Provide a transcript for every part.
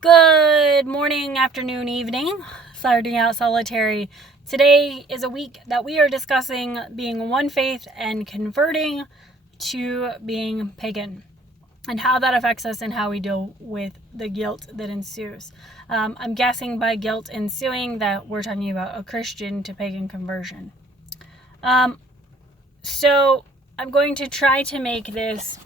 Good morning, afternoon, evening, starting out solitary. Today is a week that we are discussing being one faith and converting to being pagan, and how that affects us and how we deal with the guilt that ensues. I'm guessing by guilt ensuing that we're talking about a Christian to pagan conversion. So I'm going to try to make this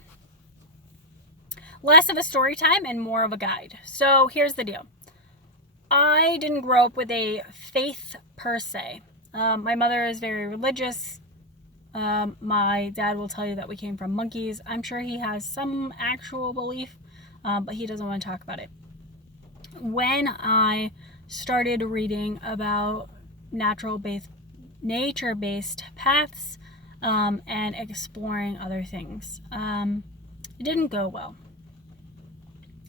less of a story time and more of a guide. So here's the deal. I didn't grow up with a faith per se. My mother is very religious. My dad will tell you that we came from monkeys. I'm sure he has some actual belief, but he doesn't want to talk about it. When I started reading about nature-based paths and exploring other things, it didn't go well.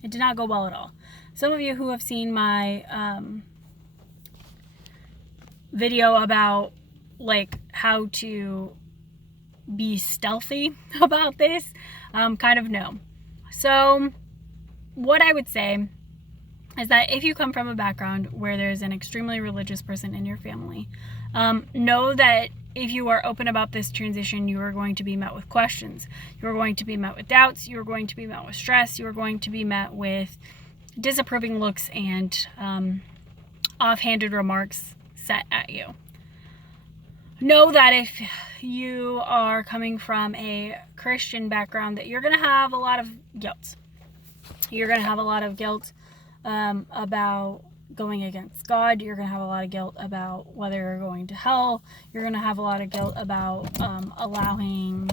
It did not go well at all. Some of you who have seen my video about how to be stealthy about this kind of know. So what I would say is that if you come from a background where there's an extremely religious person in your family, know that if you are open about this transition, you are going to be met with questions. You are going to be met with doubts. You are going to be met with stress. You are going to be met with disapproving looks and offhanded remarks set at you. Know that if you are coming from a Christian background, that you're going to have a lot of guilt. You're going to have a lot of guilt about going against God. You're going to have a lot of guilt about whether you're going to hell. You're going to have a lot of guilt about allowing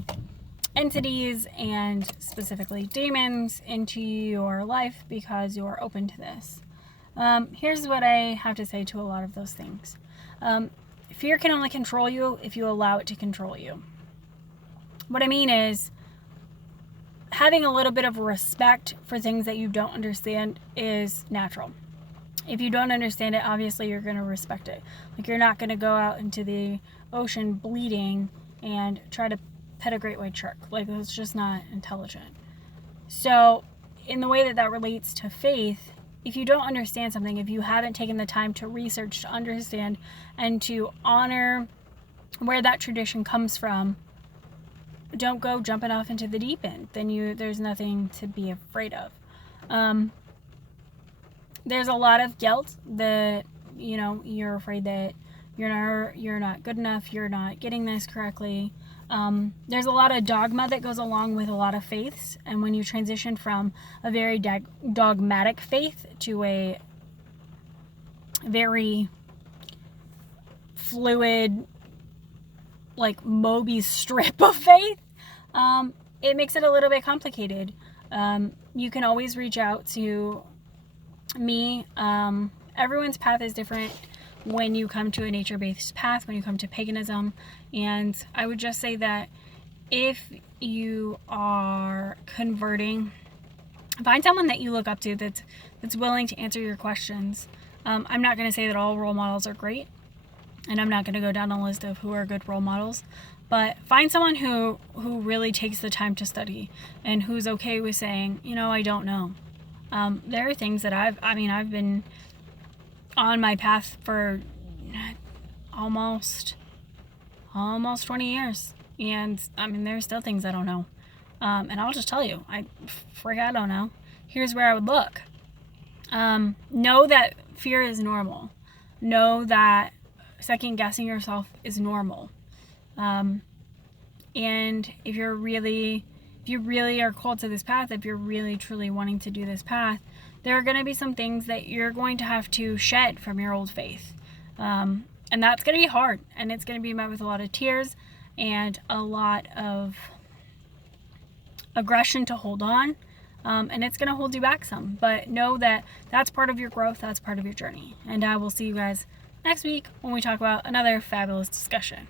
entities and specifically demons into your life because you're open to this. Here's what I have to say to a lot of those things. Fear can only control you if you allow it to control you. What I mean is, having a little bit of respect for things that you don't understand is natural. If you don't understand it, obviously you're going to respect it. You're not going to go out into the ocean bleeding and try to pet a great white shark. That's just not intelligent. So in the way that relates to faith, if you don't understand something, if you haven't taken the time to research, to understand, and to honor where that tradition comes from, don't go jumping off into the deep end. Then there's nothing to be afraid of. There's a lot of guilt that, you're afraid that you're not good enough, you're not getting this correctly. There's a lot of dogma that goes along with a lot of faiths, and when you transition from a very dogmatic faith to a very fluid, Moby strip of faith, it makes it a little bit complicated. You can always reach out to me. Everyone's path is different when you come to a nature-based path, when you come to paganism, and I would just say that if you are converting, find someone that you look up to that's willing to answer your questions. I'm not going to say that all role models are great, and I'm not going to go down a list of who are good role models, but find someone who really takes the time to study and who's okay with saying, I don't know. There are things that I've been on my path for almost 20 years, and there's still things I don't know. And I'll just tell you, I don't know. Here's where I would look. Know that fear is normal. Know that second guessing yourself is normal. And if you really are called to this path, if you're really truly wanting to do this path, there are going to be some things that you're going to have to shed from your old faith. And that's going to be hard, and it's going to be met with a lot of tears and a lot of aggression to hold on. And it's going to hold you back some, but know that that's part of your growth, that's part of your journey. And I will see you guys next week when we talk about another fabulous discussion.